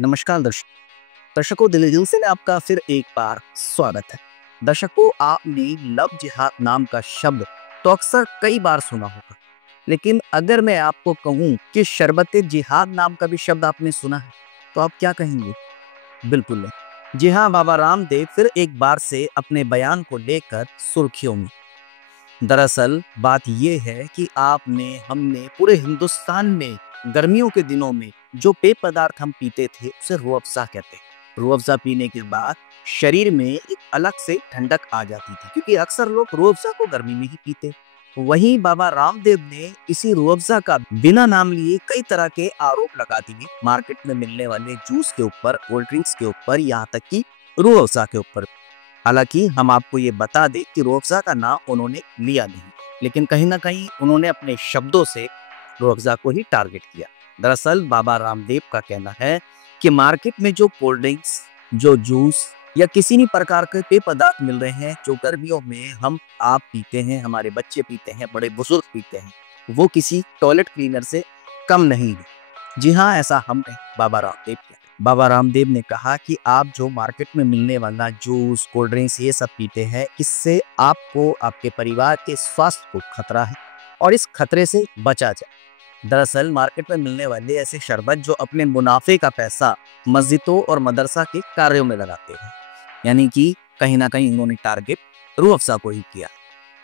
नमस्कार दर्शकों, दिल से आपका फिर एक बार स्वागत है। दर्शकों, आपने लव जिहाद नाम का शब्द तो अक्सर कई बार सुना होगा, लेकिन अगर मैं आपको कहूँ कि शरबत जिहाद नाम का भी शब्द आपने सुना है, तो आप क्या कहेंगे? बिल्कुल नहीं। जी हाँ, बाबा रामदेव फिर एक बार से अपने बयान को लेकर सुर्खियों में। दरअसल बात यह है कि हमने पूरे हिंदुस्तान में गर्मियों के दिनों में जो पेय पदार्थ हम पीते थे उसे रूह अफ़ज़ा कहते हैं। रूह अफ़ज़ा पीने के बाद शरीर में एक अलग से ठंडक आ जाती थी, क्योंकि अक्सर लोग रूह अफ़ज़ा को गर्मी में ही पीते। वहीं बाबा रामदेव ने इसी रूह अफ़ज़ा का बिना नाम लिए कई तरह के आरोप लगा दिए मार्केट में मिलने वाले जूस के ऊपर, कोल्ड ड्रिंक्स के ऊपर, यहाँ तक कि रूह अफ़ज़ा के ऊपर। हालांकि हम आपको ये बता दें कि रूह अफ़ज़ा का नाम उन्होंने लिया नहीं, लेकिन कहीं ना कहीं उन्होंने अपने शब्दों से रूह अफ़ज़ा को ही टारगेट किया। दरअसल बाबा रामदेव का कहना है कि मार्केट में जो कोल्ड ड्रिंक्स, जो जूस या किसी भी प्रकार के पेय पदार्थ मिल रहे हैं, जो गर्मियों में आप पीते हैं, हमारे बच्चे पीते हैं, बड़े बुजुर्ग पीते हैं, वो किसी टॉयलेट क्लीनर से कम नहीं है। जी हाँ, ऐसा हमने बाबा रामदेव किया। बाबा रामदेव ने कहा कि आप जो मार्केट में मिलने वाला जूस, कोल्ड ड्रिंक्स ये सब पीते हैं, इससे आपको, आपके परिवार के स्वास्थ्य को खतरा है और इस खतरे से बचा जाए। दरअसल मार्केट में मिलने वाले ऐसे शरबत जो अपने मुनाफे का पैसा मस्जिदों और मदरसा के कार्यों में लगाते हैं, यानी कि कहीं ना कहीं उन्होंने टारगेट रूह अफ़ज़ा को ही किया।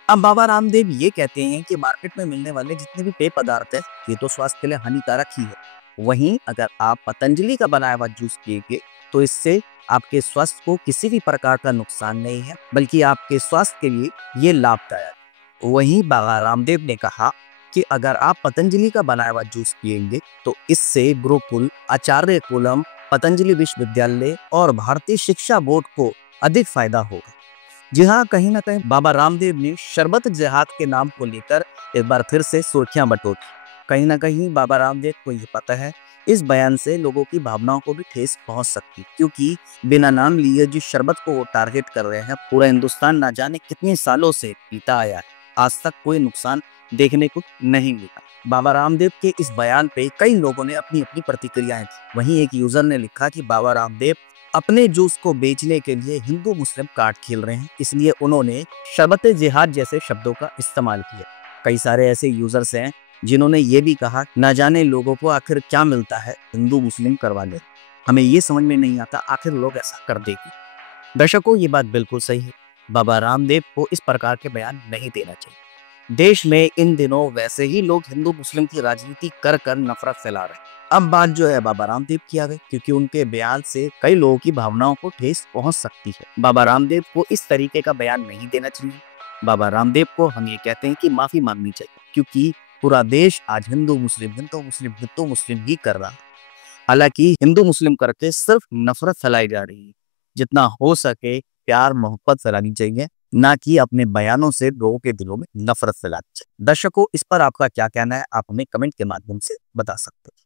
अब बाबा रामदेव ये कहते हैं कि मार्केट में मिलने वाले जितने भी पेय पदार्थ हैं, ये तो स्वास्थ्य के लिए हानिकारक ही है। वहीं अगर आप पतंजलि का बनाया हुआ जूस पिएंगे, तो इससे आपके स्वास्थ्य को किसी भी प्रकार का नुकसान नहीं है, बल्कि आपके स्वास्थ्य के लिए ये लाभदायक है। वहीं बाबा रामदेव ने कहा कि अगर आप पतंजलि का बनाया हुआ जूस पिएंगे, तो इससे गुरुकुल, आचार्य कुलम, पतंजलि विश्वविद्यालय और भारतीय शिक्षा बोर्ड को अधिक फायदा होगा। जी हाँ, कहीं न कहीं बाबा रामदेव ने शरबत जिहाद के नाम को लेकर एक बार फिर से सुर्खियाँ बटोरी। कहीं न कहीं बाबा रामदेव को ये पता है, इस बयान से लोगों की भावनाओं को भी ठेस पहुँच सकती है, क्योंकि बिना नाम लिए जिस शरबत को वो टारगेट कर रहे हैं, पूरा हिंदुस्तान ना जाने कितने सालों से पीता आया है। आज तक कोई नुकसान देखने को नहीं मिला। बाबा रामदेव के इस बयान पे कई लोगों ने अपनी-अपनी प्रतिक्रियाएँ दी। वहीं एक यूज़र ने लिखा कि बाबा रामदेव अपने जूस को बेचने के लिए हिंदू मुस्लिम कार्ड खेल रहे हैं, इसलिए उन्होंने शरबत जिहाद जैसे शब्दों का इस्तेमाल किया। कई सारे ऐसे यूजर्स हैं जिन्होंने ये भी कहा, ना जाने लोगों को आखिर क्या मिलता है हिंदू मुस्लिम करवा ले, हमें ये समझ में नहीं आता आखिर लोग ऐसा कर देंगे। दर्शकों, ये बात बिल्कुल सही है। बाबा रामदेव को इस प्रकार के बयान नहीं देना चाहिए। देश में इन दिनों वैसे ही लोग हिंदू मुस्लिम की राजनीति कर कर नफरत फैला रहे हैं। अब बात जो है बाबा रामदेव की आ गई, क्योंकि उनके बयान से कई लोगों की भावनाओं को ठेस पहुंच सकती है। बाबा रामदेव को इस तरीके का बयान नहीं देना चाहिए। बाबा रामदेव को हम ये कहते हैं कि माफी मांगनी चाहिए, क्योंकि पूरा देश आज हिंदू मुस्लिम, हिंदू मुस्लिम, हिंदू मुस्लिम ही कर रहा है। हालांकि हिंदू मुस्लिम करके सिर्फ नफरत फैलाई जा रही है। जितना हो सके प्यार मोहब्बत फैलानी चाहिए, ना कि अपने बयानों से लोगों के दिलों में नफरत फैलानी चाहिए। दर्शकों, इस पर आपका क्या कहना है, आप हमें कमेंट के माध्यम से बता सकते हैं।